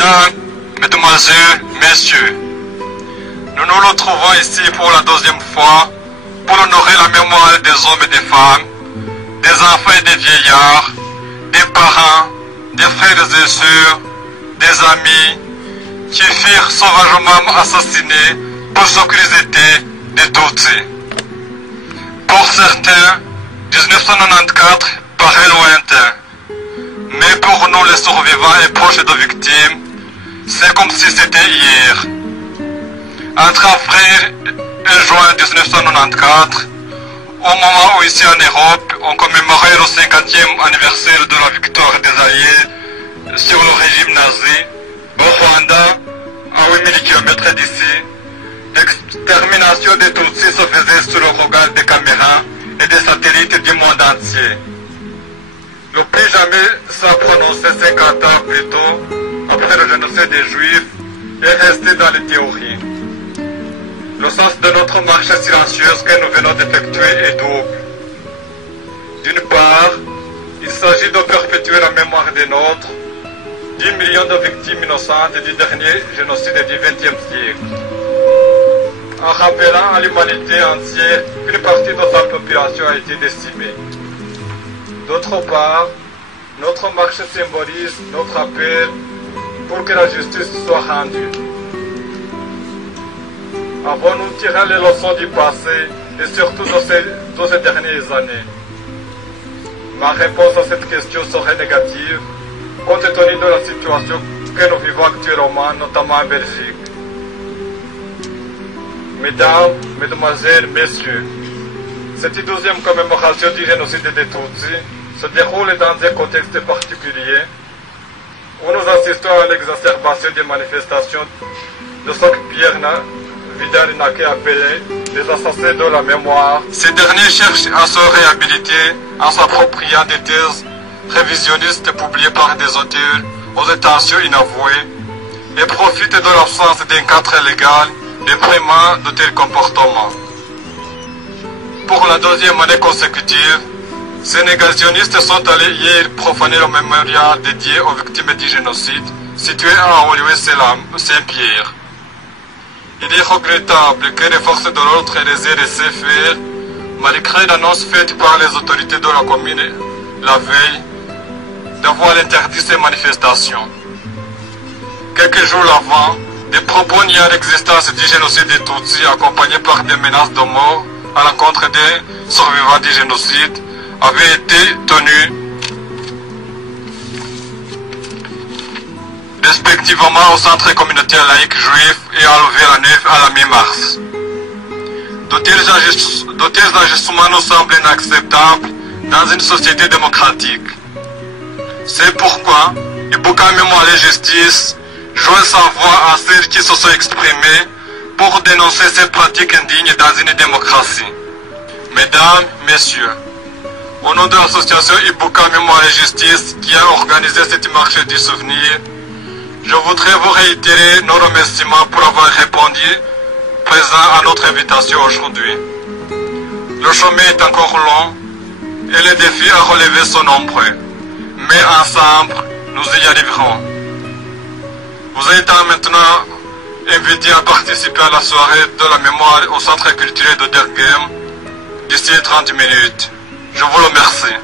Mesdames, Mesdemoiselles, Messieurs, nous nous retrouvons ici pour la deuxième fois pour honorer la mémoire des hommes et des femmes, des enfants et des vieillards, des parents, des frères et sœurs, des amis qui furent sauvagement assassinés pour ce qu'ils étaient des Tutsis. Pour certains, 1994 paraît lointain, mais pour nous les survivants et proches de victimes, c'est comme si c'était hier. Entre avril et juin 1994, au moment où ici en Europe, on commémorait le 50e anniversaire de la victoire des Alliés sur le régime nazi, au Rwanda, à 8000 km d'ici, l'extermination des Tutsis se faisait sous le regard des caméras et des satellites du monde entier. Le plus jamais s'est prononcé 50 ans plus tôt, après le génocide des Juifs, est resté dans les théories. Le sens de notre marche silencieuse que nous venons d'effectuer est double. D'une part, il s'agit de perpétuer la mémoire des nôtres, 10 millions de victimes innocentes du dernier génocide du XXe siècle, en rappelant à l'humanité entière qu'une partie de sa population a été décimée. D'autre part, notre marche symbolise notre appel pour que la justice soit rendue. Avons-nous tiré les leçons du passé et surtout de ces dernières années? Ma réponse à cette question serait négative, compte tenu de la situation que nous vivons actuellement, notamment en Belgique. Mesdames, Mesdemoiselles, Messieurs, cette 12e commémoration du génocide des Tutsis se déroule dans un contexte particulier où nous assistons à l'exacerbation des manifestations de ce que Pierre Vidal-Naquet appelait les assassins de la mémoire. Ces derniers cherchent à se réhabiliter en s'appropriant des thèses révisionnistes publiées par des auteurs aux intentions inavouées et profitent de l'absence d'un cadre légal déprimant de tels comportements. Pour la deuxième année consécutive, ces négationnistes sont allés hier profaner le mémorial dédié aux victimes du génocide situé à Olivier-Saint-Pierre. Il est regrettable que les forces de l'ordre les aient laissés faire, malgré l'annonce faite par les autorités de la commune la veille d'avoir interdit ces manifestations. Quelques jours avant, des propos niant l'existence du génocide des Tutsis accompagnés par des menaces de mort à l'encontre des survivants du génocide avaient été tenus respectivement au centre communautaire laïque juif et à Louvain-la-Neuve à la mi-mars. De tels agissements nous semblent inacceptables dans une société démocratique. C'est pourquoi Ibuka Mémoire et Justice joint sa voix à ceux qui se sont exprimés pour dénoncer ces pratiques indignes dans une démocratie. Mesdames, Messieurs, au nom de l'association Ibuka Mémoire et Justice qui a organisé cette marche du souvenir, je voudrais vous réitérer nos remerciements pour avoir répondu présent à notre invitation aujourd'hui. Le chemin est encore long et les défis à relever sont nombreux, mais ensemble, nous y arriverons. Vous êtes maintenant invités à participer à la soirée de la mémoire au centre culturel de Dergem d'ici 30 minutes. Je vous remercie.